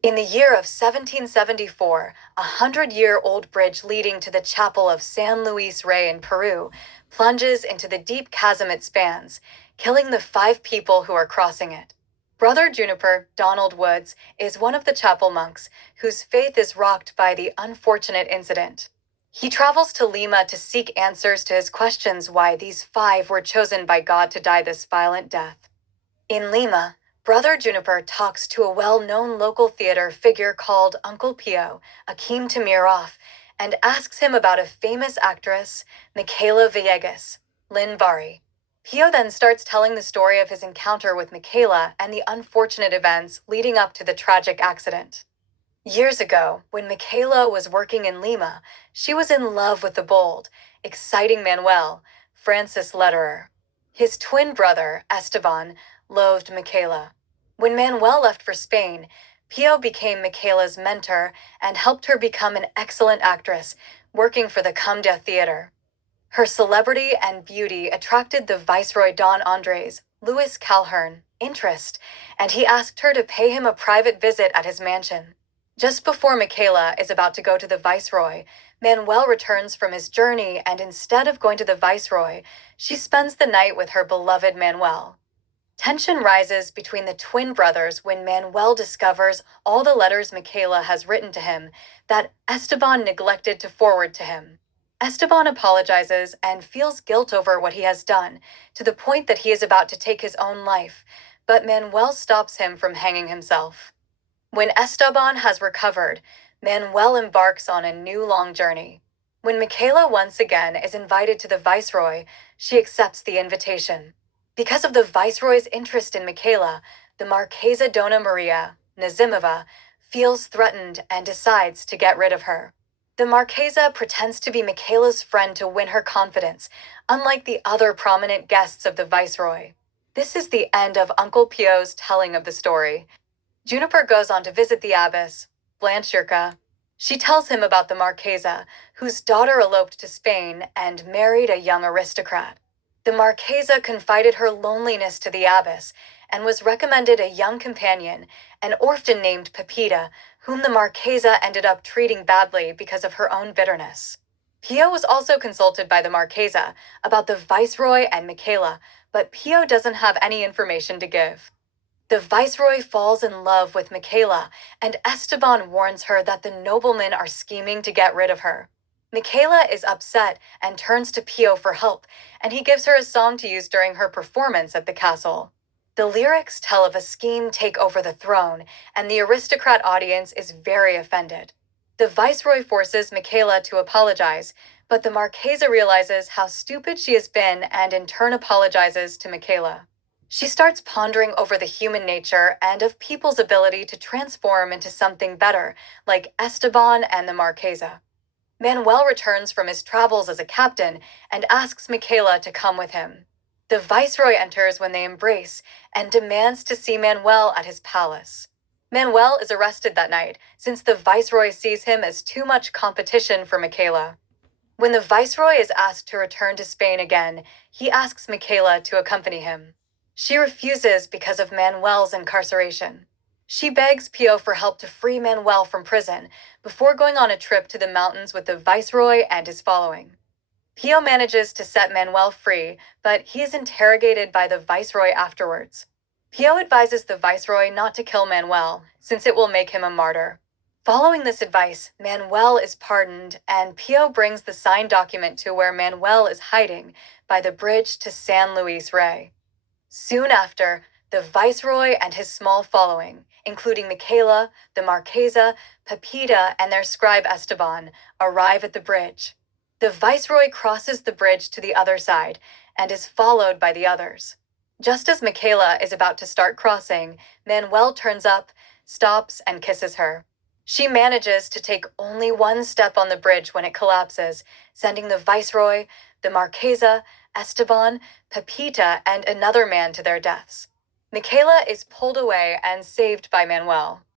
In the year of 1774, a 100-year-old bridge leading to the chapel of San Luis Rey in Peru plunges into the deep chasm it spans, killing the 5 people who are crossing it. Brother Juniper, Donald Woods, is one of the chapel monks whose faith is rocked by the unfortunate incident. He travels to Lima to seek answers to his questions why these 5 were chosen by God to die this violent death. In Lima, Brother Juniper talks to a well-known local theater figure called Uncle Pio, Akim Tamiroff, and asks him about a famous actress, Michaela Villegas, Lynn Bari. Pio then starts telling the story of his encounter with Michaela and the unfortunate events leading up to the tragic accident. Years ago, when Michaela was working in Lima, she was in love with the bold, exciting Manuel, Francis Lederer. His twin brother, Esteban, loathed Michaela. When Manuel left for Spain, Pio became Michaela's mentor and helped her become an excellent actress, working for the Comdia Theater. Her celebrity and beauty attracted the Viceroy Don Andres, Louis Calhern, interest, and he asked her to pay him a private visit at his mansion. Just before Michaela is about to go to the Viceroy, Manuel returns from his journey, and instead of going to the Viceroy, she spends the night with her beloved Manuel. Tension rises between the twin brothers when Manuel discovers all the letters Michaela has written to him that Esteban neglected to forward to him. Esteban apologizes and feels guilt over what he has done, to the point that he is about to take his own life, but Manuel stops him from hanging himself. When Esteban has recovered, Manuel embarks on a new long journey. When Michaela once again is invited to the Viceroy, she accepts the invitation. Because of the Viceroy's interest in Michaela, the Marquesa Dona Maria, Nazimova, feels threatened and decides to get rid of her. The Marquesa pretends to be Michaela's friend to win her confidence, unlike the other prominent guests of the Viceroy. This is the end of Uncle Pio's telling of the story. Juniper goes on to visit the abbess, Blanchirca. She tells him about the Marquesa, whose daughter eloped to Spain and married a young aristocrat. The Marquesa confided her loneliness to the abbess and was recommended a young companion, an orphan named Pepita, whom the Marquesa ended up treating badly because of her own bitterness. Pio was also consulted by the Marquesa about the Viceroy and Michaela, but Pio doesn't have any information to give. The Viceroy falls in love with Michaela, and Esteban warns her that the noblemen are scheming to get rid of her. Michaela is upset and turns to Pio for help, and he gives her a song to use during her performance at the castle. The lyrics tell of a scheme take over the throne, and the aristocrat audience is very offended. The Viceroy forces Michaela to apologize, but the Marquesa realizes how stupid she has been and in turn apologizes to Michaela. She starts pondering over the human nature and of people's ability to transform into something better, like Esteban and the Marquesa. Manuel returns from his travels as a captain and asks Michaela to come with him. The Viceroy enters when they embrace and demands to see Manuel at his palace. Manuel is arrested that night since the Viceroy sees him as too much competition for Michaela. When the Viceroy is asked to return to Spain again, he asks Michaela to accompany him. She refuses because of Manuel's incarceration. She begs Pio for help to free Manuel from prison before going on a trip to the mountains with the Viceroy and his following. Pio manages to set Manuel free, but he is interrogated by the Viceroy afterwards. Pio advises the Viceroy not to kill Manuel, since it will make him a martyr. Following this advice, Manuel is pardoned, and Pio brings the signed document to where Manuel is hiding by the bridge to San Luis Rey. Soon after, the Viceroy and his small following, including Michaela, the Marquesa, Pepita, and their scribe Esteban, arrive at the bridge. The Viceroy crosses the bridge to the other side and is followed by the others. Just as Michaela is about to start crossing, Manuel turns up, stops, and kisses her. She manages to take only one step on the bridge when it collapses, sending the Viceroy, the Marquesa, Esteban, Pepita, and another man to their deaths. Michaela is pulled away and saved by Manuel.